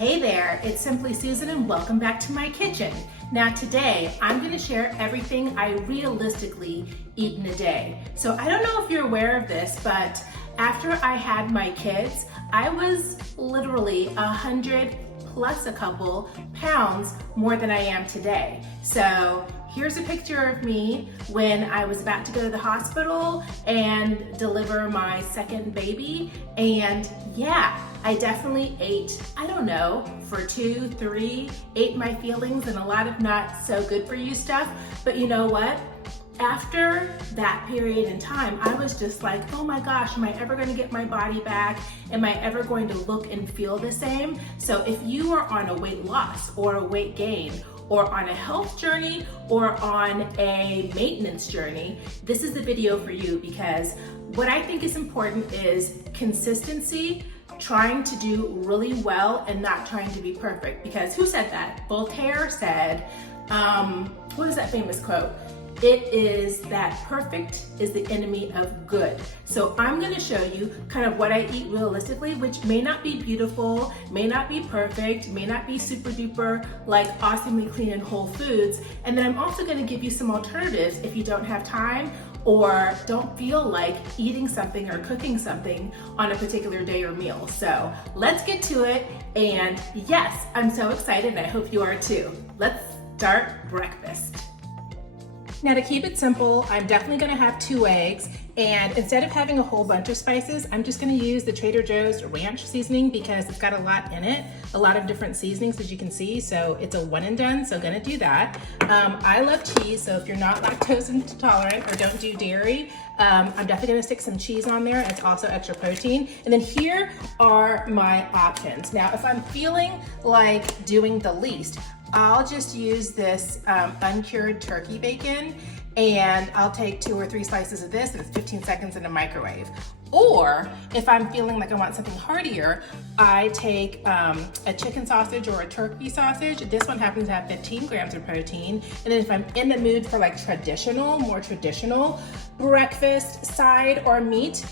Hey there, it's Simply Susan and welcome back to my kitchen. Now today, I'm gonna share everything I realistically eat in a day. So I don't know if you're aware of this, but after I had my kids, I was literally 100 plus a couple pounds more than I am today. So here's a picture of me when I was about to go to the hospital and deliver my second baby. And yeah, I definitely ate, I don't know, for 2, 3, ate my feelings and a lot of not so good for you stuff. But you know what? After that period in time, I was just like, oh my gosh, am I ever gonna get my body back? Am I ever going to look and feel the same? So if you are on a weight loss or a weight gain, or on a health journey, or on a maintenance journey, this is the video for you, because what I think is important is consistency, trying to do really well and not trying to be perfect. Because who said that? Voltaire said, what is that famous quote? It is that perfect is the enemy of good. So I'm gonna show you kind of what I eat realistically, which may not be beautiful, may not be perfect, may not be super duper like awesomely clean and whole foods. And then I'm also gonna give you some alternatives if you don't have time or don't feel like eating something or cooking something on a particular day or meal. So let's get to it. And yes, I'm so excited and I hope you are too. Let's start breakfast. Now to keep it simple, I'm definitely gonna have 2 eggs, and instead of having a whole bunch of spices, I'm just gonna use the Trader Joe's ranch seasoning because it's got a lot in it, a lot of different seasonings as you can see, so it's a one and done, so gonna do that. I love cheese, so if you're not lactose intolerant or don't do dairy, I'm definitely gonna stick some cheese on there. It's also extra protein. And then here are my options. Now, if I'm feeling like doing the least, I'll just use this uncured turkey bacon, and I'll take 2 or 3 slices of this, and it's 15 seconds in the microwave. Or if I'm feeling like I want something heartier, I take a chicken sausage or a turkey sausage. This one happens to have 15 grams of protein. And then if I'm in the mood for like more traditional breakfast side or meat,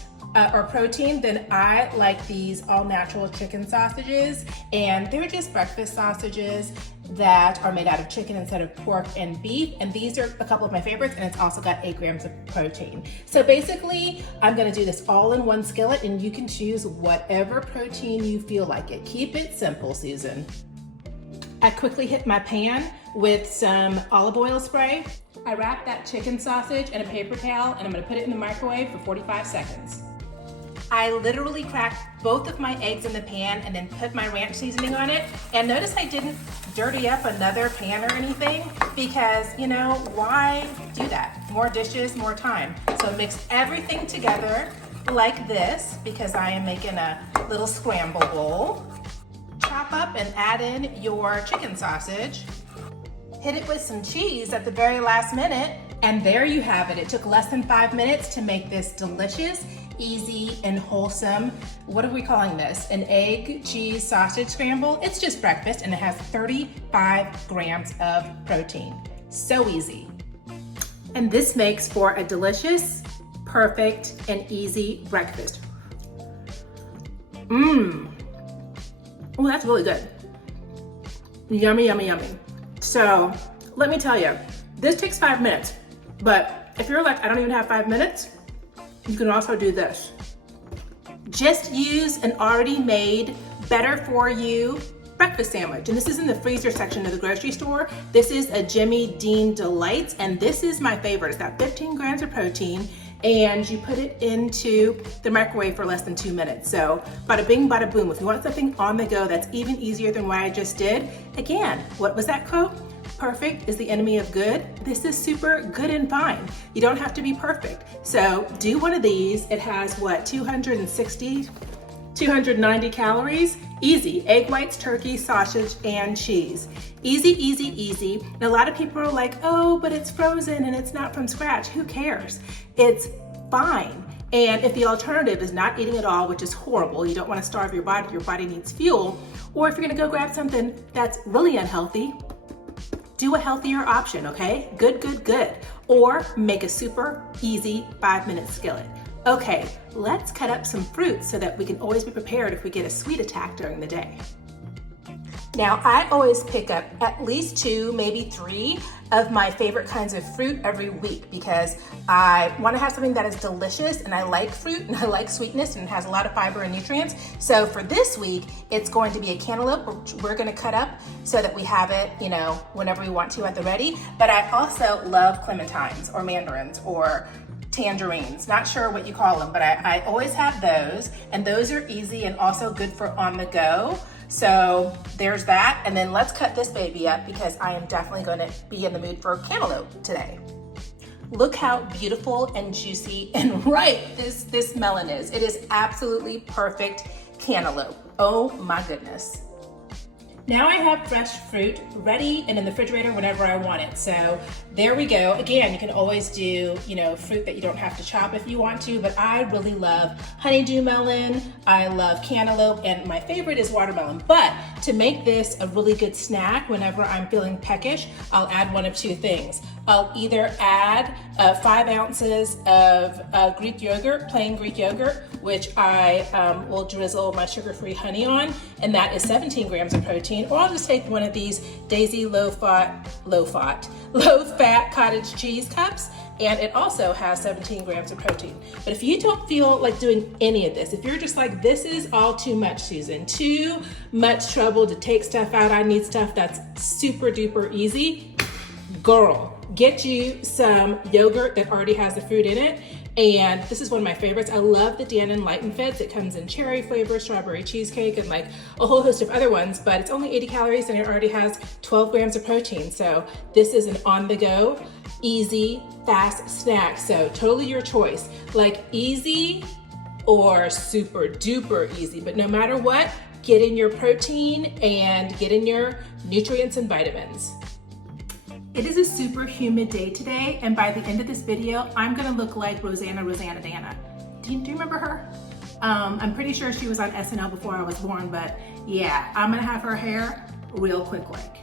or protein, then I like these all natural chicken sausages, and they're just breakfast sausages that are made out of chicken instead of pork and beef. And these are a couple of my favorites, and it's also got 8 grams of protein. So basically, I'm gonna do this all in one skillet, and you can choose whatever protein you feel like it. Keep it simple, Susan. I quickly hit my pan with some olive oil spray. I wrap that chicken sausage in a paper towel, and I'm gonna put it in the microwave for 45 seconds. I literally cracked both of my eggs in the pan and then put my ranch seasoning on it. And notice I didn't dirty up another pan or anything, because, you know, why do that? More dishes, more time. So mix everything together like this, because I am making a little scramble bowl. Chop up and add in your chicken sausage. Hit it with some cheese at the very last minute. And there you have it. It took less than 5 minutes to make this delicious, easy, and wholesome, what are we calling this? An egg, cheese, sausage scramble. It's just breakfast, and it has 35 grams of protein. So easy. And this makes for a delicious, perfect, and easy breakfast. Oh, that's really good. Yummy, yummy, yummy. So let me tell you, this takes 5 minutes, but if you're like, I don't even have 5 minutes, you can also do this. Just use an already made, better for you breakfast sandwich. And this is in the freezer section of the grocery store. This is a Jimmy Dean Delights, and this is my favorite. It's got 15 grams of protein, and you put it into the microwave for less than 2 minutes. So bada bing, bada boom. If you want something on the go that's even easier than what I just did, again, what was that quote? Perfect is the enemy of good. This is super good and fine. You don't have to be perfect. So do one of these. It has what, 290 calories. Easy, egg whites, turkey, sausage, and cheese. Easy, easy, easy. And a lot of people are like, oh, but it's frozen and it's not from scratch. Who cares? It's fine. And if the alternative is not eating at all, which is horrible, you don't want to starve your body needs fuel, or if you're gonna go grab something that's really unhealthy, do a healthier option, okay? Good, good, good. Or make a super easy 5-minute skillet. Okay, let's cut up some fruit so that we can always be prepared if we get a sweet attack during the day. Now, I always pick up at least 2, maybe 3 of my favorite kinds of fruit every week because I want to have something that is delicious, and I like fruit and I like sweetness, and it has a lot of fiber and nutrients. So for this week, it's going to be a cantaloupe, which we're going to cut up so that we have it, you know, whenever we want to at the ready. But I also love clementines or mandarins or tangerines, not sure what you call them, but I always have those, and those are easy and also good for on the go. So there's that, and then let's cut this baby up because I am definitely going to be in the mood for cantaloupe today. Look how beautiful and juicy and ripe this melon is. It is absolutely perfect cantaloupe. Oh my goodness. Now I have fresh fruit ready and in the refrigerator whenever I want it. So there we go. Again, you can always do, you know, fruit that you don't have to chop if you want to, but I really love honeydew melon. I love cantaloupe, and my favorite is watermelon. But to make this a really good snack whenever I'm feeling peckish, I'll add one of 2 things. I'll either add 5 ounces of Greek yogurt, plain Greek yogurt, which I will drizzle my sugar-free honey on, and that is 17 grams of protein. Or I'll just take one of these Daisy low-fat cottage cheese cups, and it also has 17 grams of protein. But if you don't feel like doing any of this, if you're just like, this is all too much, Susan, too much trouble to take stuff out, I need stuff that's super duper easy, girl, get you some yogurt that already has the fruit in it. And this is one of my favorites. I love the Dannon Light and Fits. It comes in cherry flavor, strawberry cheesecake, and like a whole host of other ones, but it's only 80 calories and it already has 12 grams of protein. So this is an on-the-go, easy, fast snack. So totally your choice. Like easy or super duper easy, but no matter what, get in your protein and get in your nutrients and vitamins. It is a super humid day today, and by the end of this video, I'm gonna look like Rosanna Dana. Do you remember her? I'm pretty sure she was on SNL before I was born, but yeah, I'm gonna have her hair real quick like.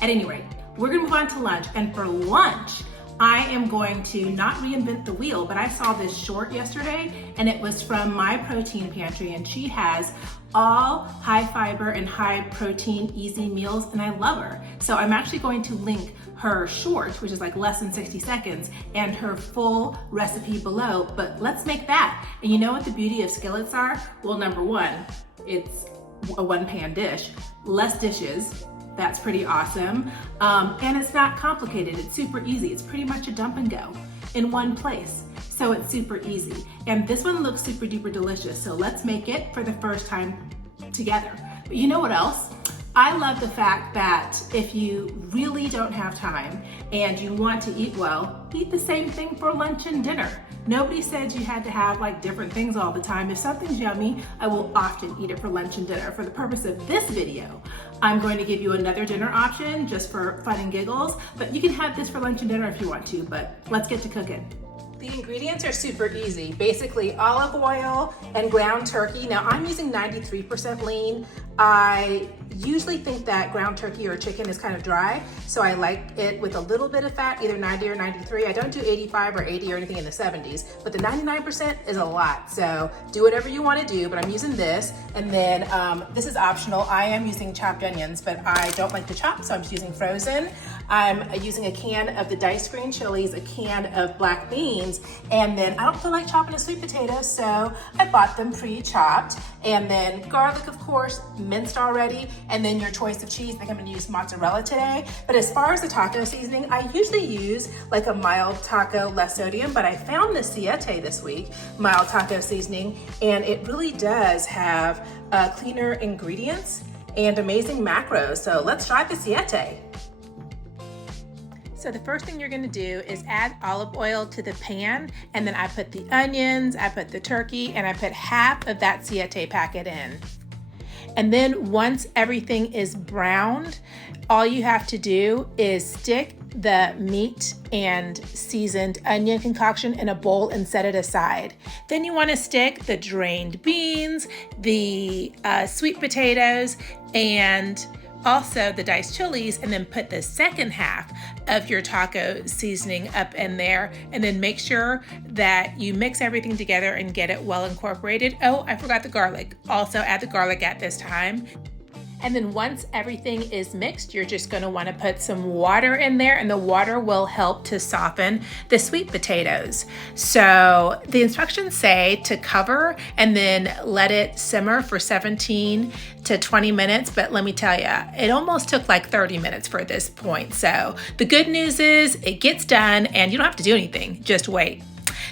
At any rate, we're gonna move on to lunch, and for lunch, I am going to not reinvent the wheel, but I saw this short yesterday, and it was from MyProteinPantry, and she has all high fiber and high protein easy meals, and I love her. So I'm actually going to link her short, which is like less than 60 seconds, and her full recipe below, but let's make that. And you know what the beauty of skillets are? Well, number 1, it's a 1-pan dish, less dishes. That's pretty awesome. And it's not complicated, it's super easy. It's pretty much a dump and go in one place. So it's super easy. And this one looks super duper delicious. So let's make it for the first time together. But you know what else? I love the fact that if you really don't have time and you want to eat well, eat the same thing for lunch and dinner. Nobody said you had to have like different things all the time. If something's yummy, I will often eat it for lunch and dinner. For the purpose of this video, I'm going to give you another dinner option just for fun and giggles, but you can have this for lunch and dinner if you want to, but let's get to cooking. The ingredients are super easy. Basically olive oil and ground turkey. Now I'm using 93% lean. I usually think that ground turkey or chicken is kind of dry, so I like it with a little bit of fat, either 90 or 93. I don't do 85 or 80 or anything in the 70s, but the 99% is a lot. So do whatever you want to do, but I'm using this. And then this is optional. I am using chopped onions, but I don't like to chop, so I'm just using frozen. I'm using a can of the diced green chilies, a can of black beans, and then I don't feel like chopping a sweet potato, so I bought them pre-chopped. And then garlic, of course, minced already, and then your choice of cheese. I think I'm gonna use mozzarella today. But as far as the taco seasoning, I usually use like a mild taco, less sodium, but I found the Siete this week, mild taco seasoning, and it really does have cleaner ingredients and amazing macros. So let's try the Siete. So the first thing you're gonna do is add olive oil to the pan, and then I put the onions, I put the turkey, and I put half of that Siete packet in. And then once everything is browned, all you have to do is stick the meat and seasoned onion concoction in a bowl and set it aside. Then you want to stick the drained beans, the sweet potatoes, and also the diced chilies, and then put the second half of your taco seasoning up in there, and then make sure that you mix everything together and get it well incorporated. Oh, I forgot the garlic. Also add the garlic at this time. And then once everything is mixed, you're just gonna wanna put some water in there, and the water will help to soften the sweet potatoes. So the instructions say to cover and then let it simmer for 17 to 20 minutes, but let me tell you, it almost took like 30 minutes for this point. So the good news is it gets done and you don't have to do anything, just wait.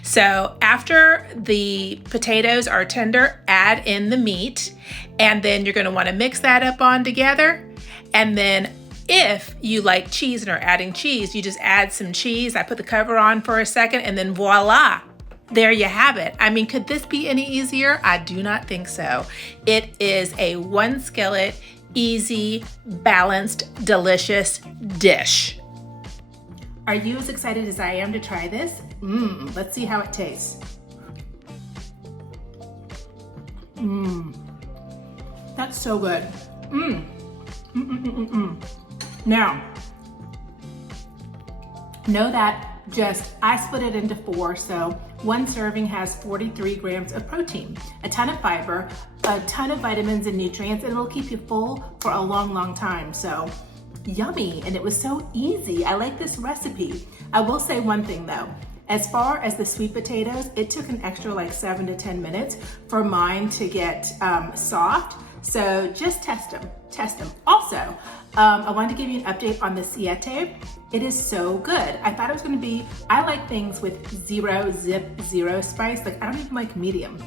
So after the potatoes are tender, add in the meat, and then you're gonna wanna mix that up on together. And then if you like cheese and are adding cheese, you just add some cheese. I put the cover on for a second and then voila, there you have it. I mean, could this be any easier? I do not think so. It is a one skillet, easy, balanced, delicious dish. Are you as excited as I am to try this? Let's see how it tastes. That's so good. Now, know that I split it into 4, so one serving has 43 grams of protein, a ton of fiber, a ton of vitamins and nutrients, and it'll keep you full for a long, long time. So yummy, and it was so easy. I like this recipe. I will say one thing though. As far as the sweet potatoes, it took an extra like 7 to 10 minutes for mine to get soft. So just test them. Also, I wanted to give you an update on the Skillet. It is so good. I thought it was gonna be, I like things with zero spice. Like I don't even like medium.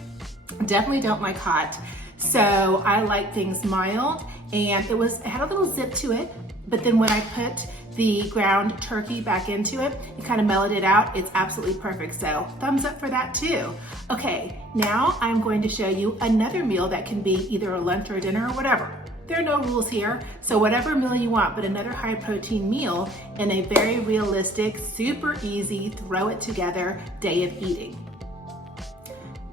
Definitely don't like hot. So I like things mild, and it had a little zip to it, but then when I put the ground turkey back into it, it kind of mellowed it out. It's absolutely perfect. So thumbs up for that too. Okay, now I'm going to show you another meal that can be either a lunch or a dinner or whatever. There are no rules here, so whatever meal you want, but another high protein meal in a very realistic, super easy, throw it together day of eating.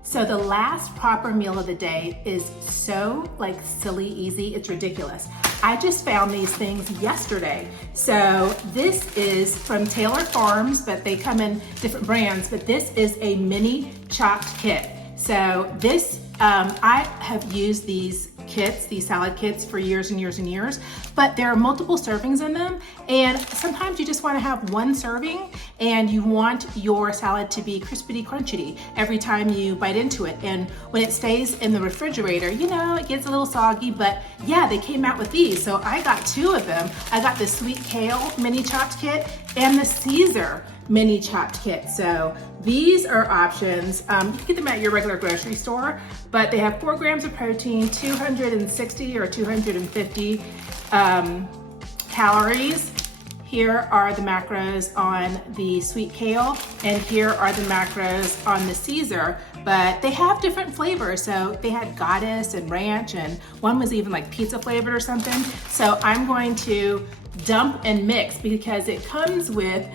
So the last proper meal of the day is so like silly easy, it's ridiculous. I just found these things yesterday. So this is from Taylor Farms, but they come in different brands, but this is a mini chopped kit. So this, I have used these kits, these salad kits for years and years and years, but there are multiple servings in them. And sometimes you just want to have one serving and you want your salad to be crispity crunchy every time you bite into it. And when it stays in the refrigerator, you know, it gets a little soggy, but yeah, they came out with these. So I got 2 of them. I got the sweet kale mini chopped kit and the Caesar mini chopped kit. So these are options. You can get them at your regular grocery store, but they have 4 grams of protein, 260 or 250 calories. Here are the macros on the sweet kale, and here are the macros on the Caesar, but they have different flavors. So they had goddess and ranch, and one was even like pizza flavored or something. So I'm going to dump and mix because it comes with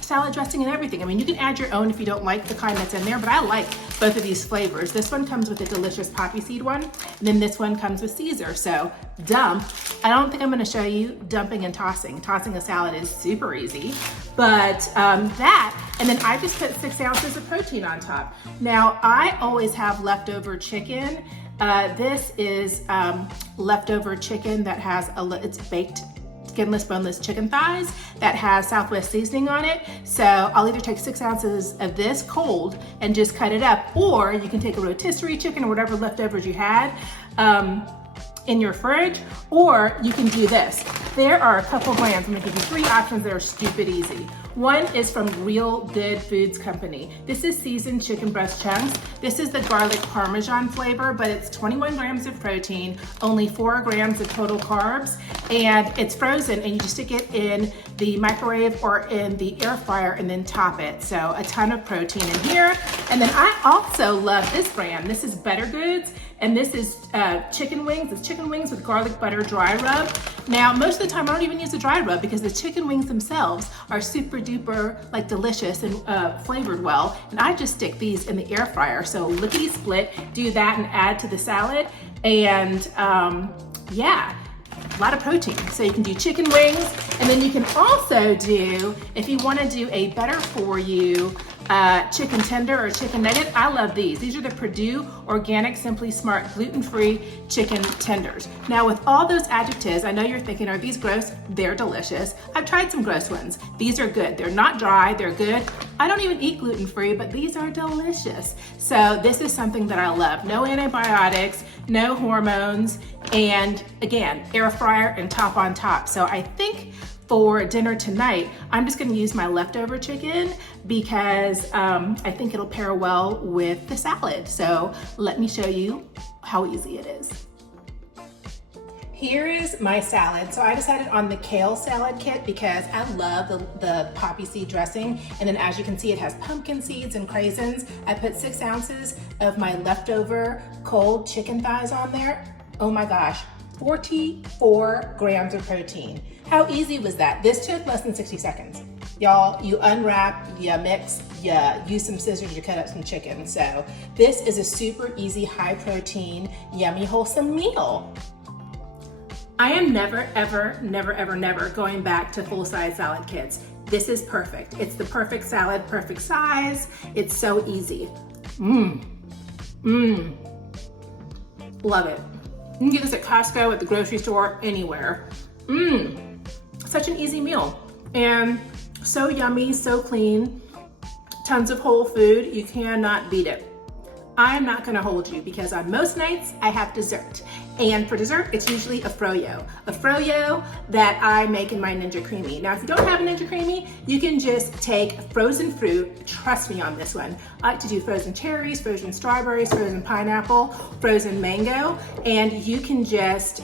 salad dressing and everything. I mean, you can add your own if you don't like the kind that's in there, but I like both of these flavors. This one comes with a delicious poppy seed one, and then this one comes with Caesar. So dump. I don't think I'm gonna show you dumping and tossing. Tossing a salad is super easy, but that, and then I just put 6 ounces of protein on top. Now, I always have leftover chicken. This is leftover chicken that has, it's baked skinless, boneless chicken thighs that has Southwest seasoning on it. So I'll either take 6 ounces of this cold and just cut it up, or you can take a rotisserie chicken or whatever leftovers you had in your fridge, or you can do this. There are a couple brands. I'm gonna give you 3 options that are stupid easy. One is from Real Good Foods Company. This is seasoned chicken breast chunks. This is the garlic parmesan flavor, but it's 21 grams of protein, only 4 grams of total carbs, and it's frozen, and you just stick it in the microwave or in the air fryer and then top it. So a ton of protein in here. And then I also love this brand. This is Better Goods, and this is chicken wings. It's chicken wings with garlic butter dry rub. Now, most of the time I don't even use the dry rub because the chicken wings themselves are super duper like delicious and flavored well. And I just stick these in the air fryer. So lickety split, do that and add to the salad. And yeah, a lot of protein. So you can do chicken wings, and then you can also do, if you want to do a better for you chicken tender or chicken nugget. I love these. These are the Purdue Organic Simply Smart gluten-free chicken tenders. Now with all those adjectives, I know you're thinking, are these gross? They're delicious. I've tried some gross ones. These are good. They're not dry, they're good. I don't even eat gluten-free, but these are delicious. So this is something that I love. No antibiotics, no hormones, and again, air fryer and top on top. So I think for dinner tonight, I'm just gonna use my leftover chicken because I think it'll pair well with the salad. So let me show you how easy it is. Here is my salad. So I decided on the kale salad kit because I love the poppy seed dressing. And then as you can see, it has pumpkin seeds and craisins. I put 6 ounces of my leftover cold chicken thighs on there. Oh my gosh, 44 grams of protein. How easy was that? This took less than 60 seconds. Y'all, you unwrap, you mix, you use some scissors, you cut up some chicken. So this is a super easy, high protein, yummy, wholesome meal. I am never, ever, never, ever, never going back to full-size salad kits. This is perfect. It's the perfect salad, perfect size. It's so easy. Love it. You can get this at Costco, at the grocery store, anywhere. Such an easy meal. And so yummy, so clean, tons of whole food. You cannot beat it. I'm not gonna hold you because on most nights I have dessert. And for dessert, it's usually a Froyo. A Froyo that I make in my Ninjacreami. Now, if you don't have a Ninjacreami, you can just take frozen fruit. Trust me on this one. I like to do frozen cherries, frozen strawberries, frozen pineapple, frozen mango, and you can just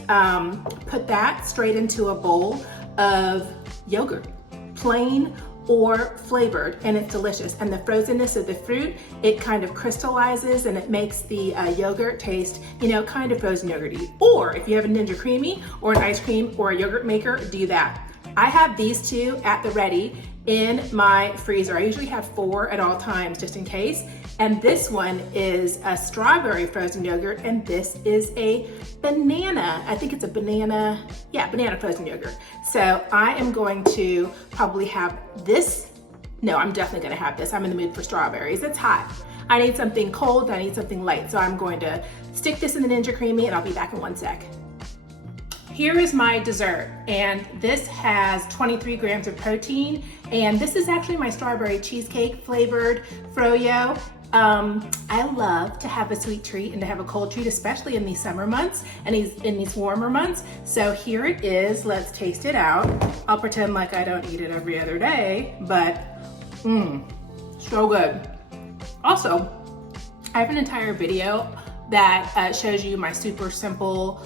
put that straight into a bowl of yogurt, plain or flavored, and it's delicious. And the frozenness of the fruit, it kind of crystallizes and it makes the yogurt taste, you know, kind of frozen yogurty. Or if you have a Ninjacreami or an ice cream or a yogurt maker, do that. I have these two at the ready in my freezer. I usually have 4 at all times just in case. And this one is a strawberry frozen yogurt, and this is a banana. I think it's a banana, yeah, banana frozen yogurt. So I am going to probably have this. No, I'm definitely gonna have this. I'm in the mood for strawberries. It's hot. I need something cold, I need something light. So I'm going to stick this in the Ninjacreami and I'll be back in 1 sec. Here is my dessert, and this has 23 grams of protein, and this is actually my strawberry cheesecake flavored Froyo. I love to have a sweet treat and to have a cold treat, especially in these summer months and in these warmer months. So here it is, let's taste it out. I'll pretend like I don't eat it every other day, but so good. Also, I have an entire video that shows you my super simple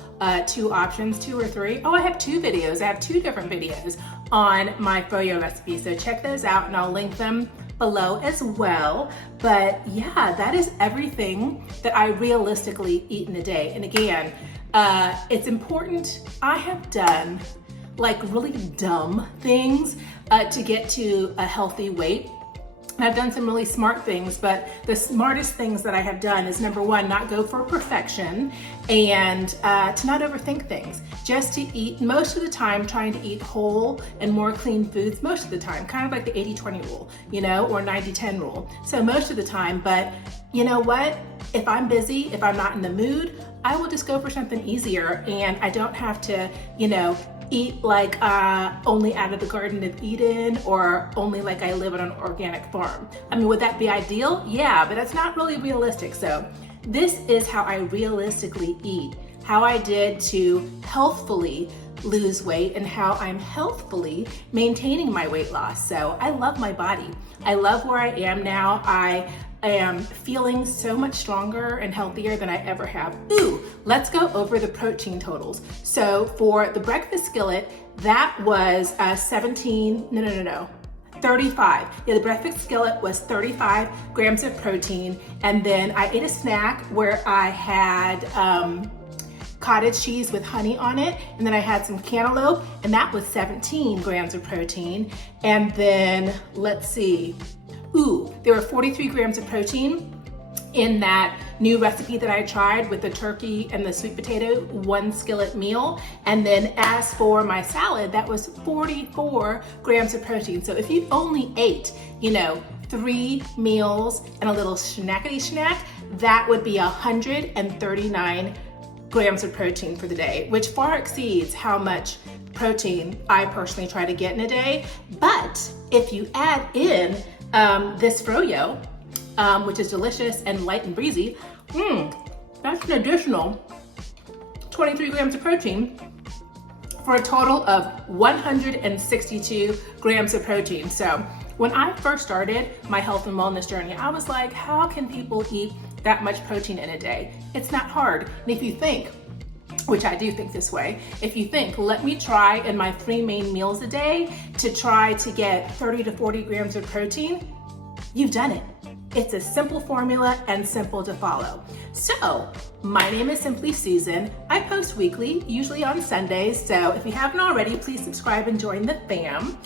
2 options, 2 or 3. Oh, I have 2 videos. I have 2 different videos on my Froyo recipe. So check those out and I'll link them below as well. But yeah, that is everything that I realistically eat in a day. And again, it's important. I have done like really dumb things to get to a healthy weight. I've done some really smart things, but the smartest things that I have done is, number 1, not go for perfection, and to not overthink things. Just to eat, most of the time, trying to eat whole and more clean foods, most of the time, kind of like the 80-20 rule, you know, or 90-10 rule. So most of the time, but you know what? If I'm busy, if I'm not in the mood, I will just go for something easier, and I don't have to, you know, eat like only out of the Garden of Eden, or only like I live on an organic farm. I mean, would that be ideal? Yeah, but that's not really realistic. So this is how I realistically eat, how I did to healthfully lose weight, and how I'm healthfully maintaining my weight loss. So I love my body. I love where I am now. I am feeling so much stronger and healthier than I ever have. Ooh, let's go over the protein totals. So for the breakfast skillet, that was 35. Yeah, the breakfast skillet was 35 grams of protein. And then I ate a snack where I had cottage cheese with honey on it. And then I had some cantaloupe, and that was 17 grams of protein. And then let's see, there were 43 grams of protein in that new recipe that I tried with the turkey and the sweet potato, 1 skillet meal. And then as for my salad, that was 44 grams of protein. So if you only ate, 3 meals and a little snackety snack, that would be 139 grams of protein for the day, which far exceeds how much protein I personally try to get in a day. But if you add in this Froyo, which is delicious and light and breezy, that's an additional 23 grams of protein for a total of 162 grams of protein. So when I first started my health and wellness journey, I was like, how can people eat that much protein in a day? It's not hard. And if you think, which I do think this way, if you think, let me try in my 3 main meals a day to try to get 30 to 40 grams of protein, you've done it. It's a simple formula and simple to follow. So my name is Simply Susan. I post weekly, usually on Sundays. So if you haven't already, please subscribe and join the fam.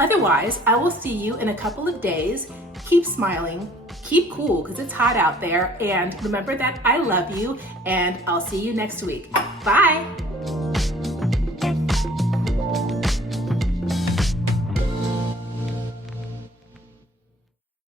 Otherwise, I will see you in a couple of days. Keep smiling, keep cool because it's hot out there. And remember that I love you, and I'll see you next week. Bye.